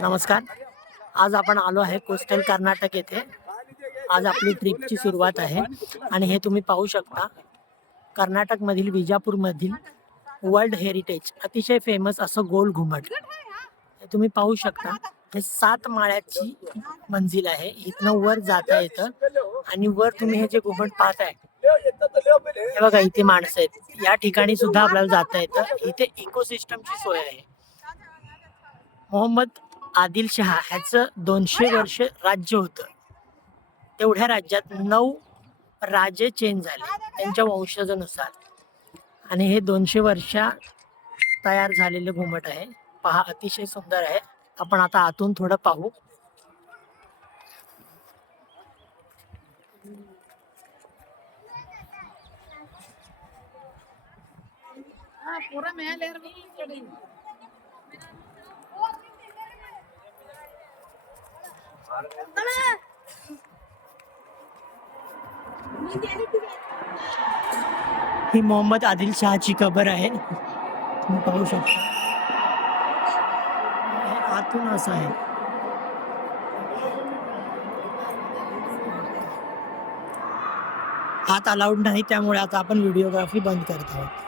नमस्कार. आज आपण आलो आहे कोस्टल कर्नाटक येथे. आज आपली ट्रिपची सुरुवात आहे आणि हे तुम्ही पाहू शकता कर्नाटकमधील विजापूरमधील वर्ल्ड हेरिटेज अतिशय फेमस असं गोल घुमट. हे तुम्ही पाहू शकता. हे 7 माळ्याची मंजिल आहे. इथनं वर जाता येतं आणि वर तुम्ही हे जे घुमट पाहताय हे बघा, इथे माणसं आहेत. या ठिकाणी सुद्धा आपल्याला जाता येतं. इथे इकोसिस्टमची सोय आहे. मोहम्मद आदिलशहा ह्याचं 200 वर्ष राज्य होतं. तेवढ्या राज्यात 9 राजे चेंज झाले त्यांच्या वंशजानुसार आणि हे 200 वर्षा तयार झालेले घुमट आहे. पहा, अतिशय सुंदर आहे. आपण आता आतून थोडं पाहू. ही मोहम्मद आदिलशहाची कबर आहे. तुम्ही पाहू शकता. हे आतून असं आहे. आत अलाउड नाही, त्यामुळे आता आपण व्हिडिओग्राफी बंद करत आहोत.